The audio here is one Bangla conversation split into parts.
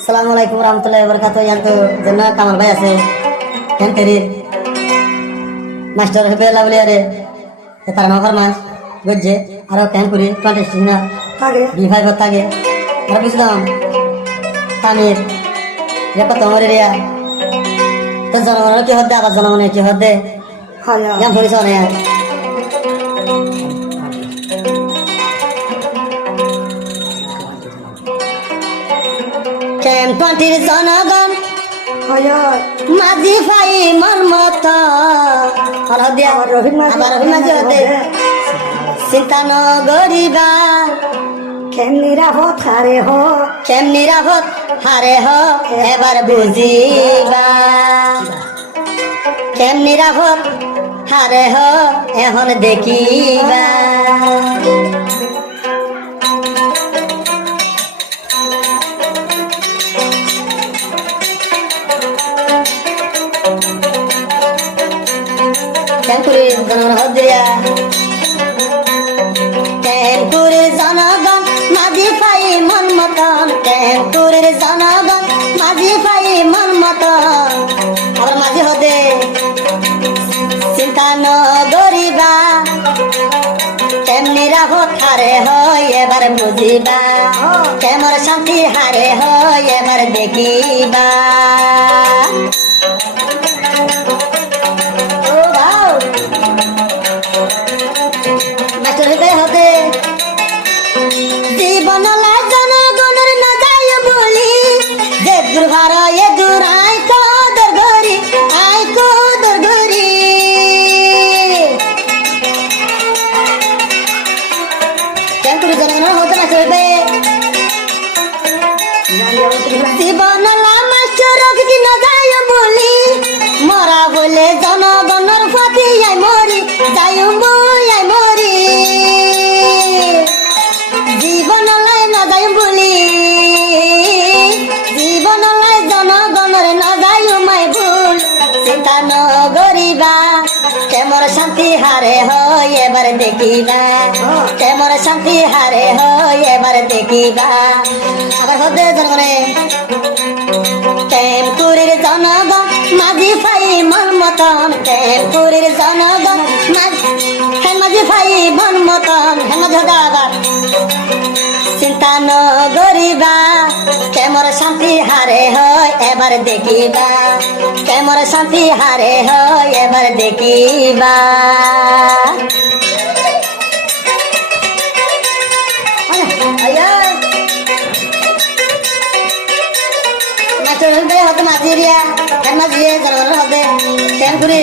Assalamualaikum warahmatullahi wabarakatuh. Yang tu jenna Kamal bhai ase yang teri master hebe la bole are tar na farmas gojje aro kan kuri contest na থাকে B5 hotage aro bisdam tanir ya ko tomore ria to janamon ki hodde abar janamon ki hodde হয় yang puri sone ya kem 20 janagan হয় মাঝি ভাই মন মত আর হদে আবার রহিম মাঝি আবার রহিম মাঝি হদে চিন্তা ন গরিবা কেম নিরাপদ হারে হ কেম নিরাপদ হারে হ এবার বুঝিবা কেম নিরাপদ হারে হ এখন দেখিবা Kempuri janagan hodriya Kempuri janagan maji pai mon moton Kempuri janagan maji pai mon moton abar maji hode চিন্তা ন গরিবা কেমনি রাহত হারে হয় এবার বুঝিবা কেমর শান্তি হারে হয় এবার দেখিবা জীবন জনগণের না যায় বলি যে দুর্ভার এ দূর আয় কদর গরি আয় কদর গরি কেন করে জনগণের হতে না চলবে জীবন মাস্টার কি না যায় বলি মরা বলে জনগণের ফাতি আই মরি যাই বই আই মরি জীবন লাই না যাই বলি জীবন লাই জনগণের না যাই মাই ভুল চিন্তা ন গরিবা কেমর শান্তি হারে হয় এবার দেখিবা কেমর শান্তি হারে হয় এবার দেখিবা আবার হতে জনগণে কেমপুরের জনগণ মাঝি ভাই মন মতন কেমপুরের জনগণ মাঝি ভাই মন মতন হেমাজ আবার চিন্তা ন গরিবা কেমর শান্তি হারে হয় এবার দেখিবা কেমর শান্তি হারে হয় এবার দেখিবা হতে মাঝিরিয়া মাঝিয়ে জনগণের হতে কেমপুরি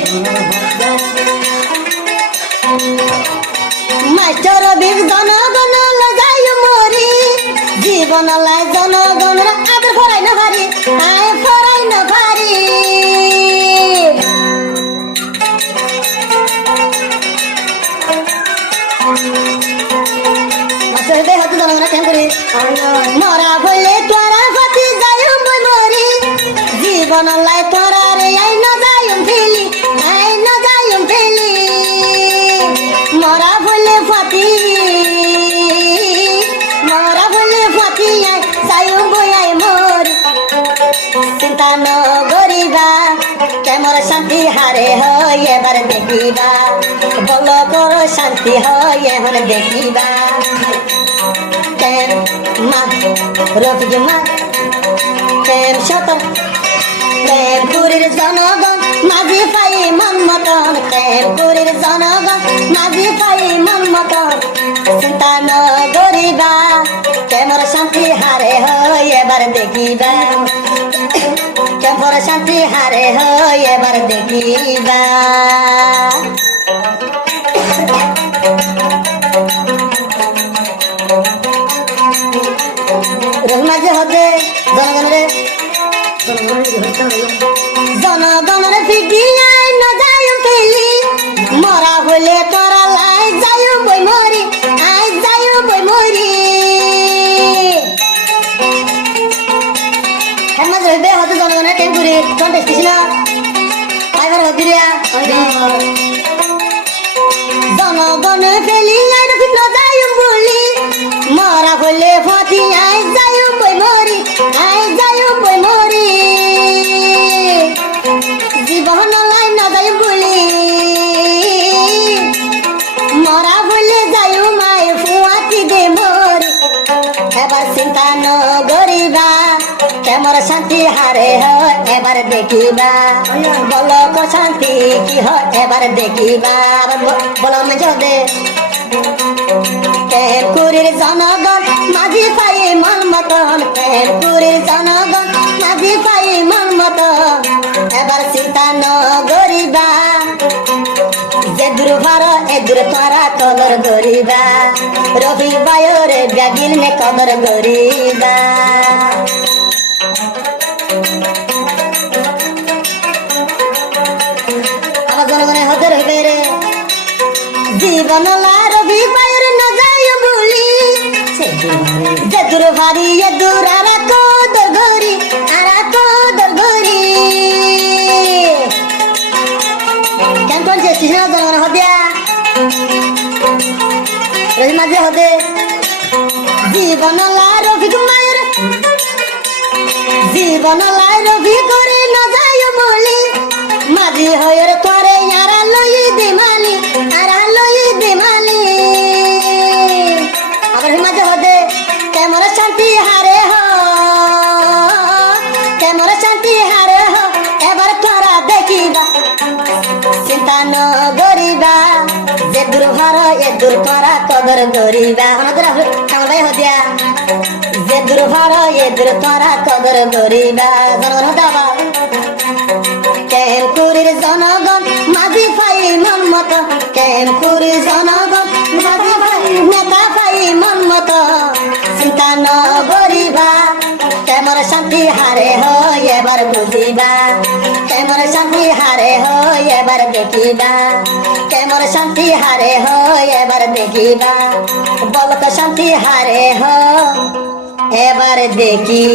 মাস্টার বীর জনগণ যাই মরি জীবন লাই জনগণের আদর ফরাই না ভারি আয় ফরাই না ভারি মাস্টার হতে জনগণের কেন করি মরা বললে তোরা ফাতি যাই বই মরি জীবন লাই তোরা রে আই না যাই ফেলি আই না যাই ফেলি মরা বলে ফাতি মরা বলে ফাতি আই যাই বই আই মরি চিন্তা ন গরিবা কেমর শান্তি হারে হয় এবার দেখিবা বল করো শান্তি হয় এখন দেখিবা কেন মা রফিক মা কেন শতন কেমপুরের জনগণ মাঝি পাই মন মতন কেমপুরের জনগণ মাঝি পাই মন মতন চিন্তা ন গরিবা কেমর শান্তি হারে হয় এবার দেখিবা কেমর শান্তি হারে হয় এবার দেখিবা রহমাজে হতে জনগণের জনগণের পিটিয়াই না যাই ফেলি মরা হইলে তোরা লাই যাই বই মরি আই যাই বই মরি হেমাজ হইবে হতে জনগণের টেম্পুরি কন্টেস্ট ছিল আইবার হদিরিয়া জনগণের ফেলি আই না যাই বলি মরা হইলে ফাতি আই যাই বই মরি আই যাই কেমন শান্তি হারে হয় এবার দেখিবা বলো কো শান্তি কি হয় এবার দেখিবা বলো মেজদে প্রেমপুরীর জনগণ মাঝি পাই মন মতন প্রেমপুরীর জনগণ মাঝি পাই মন মতন এবার চিন্তা ন করিবা যে দূর ভার এ দূর তোরা কদর করিবা রবি বায়রে ব্যাগিল নে কদর করিবা আমার জনগণের হতে রইবে রে জীবন রবি বায়র ন যায় বলি যে দূর ভারি এ দূর আর কদর করি আর কদর করি কেন কোন যে কৃষ্ণ জনগণ হদিয়া রবি মাঝে হদে জীবন রবি মায়ের জীবন রবি করে ন যায় বলি মাঝি হয়ের তোরে আরা লই দিমানি আরা লই দিমানি আবার মাঝে হদে কেমন শান্তি হারে হ কেমন শান্তি হারে হ এবার তোরা দেখিবা চিন্তা ন করিবা যে দূর ঘর এ দূর তোরা কদর করিবা আমাদের কামাল ভাই হদিয়া যে দূর ঘর এ দূর তোরা কদর করিবা জনগণ হদাবা কেমপুরীর জনগণ মাঝি পাই মন মত কেমপুরীর জনগণ মাঝি পাই নেতা পাই মন মত চিন্তা ন করিবা কেমন শান্তি হারে হয় এবার বুঝিবা কেমন শান্তি হারে হয় এবার দেখিবা কেমন শান্তি হারে হয় এবার দেখিবা বলক শান্তি হারে হয় এবার দেখি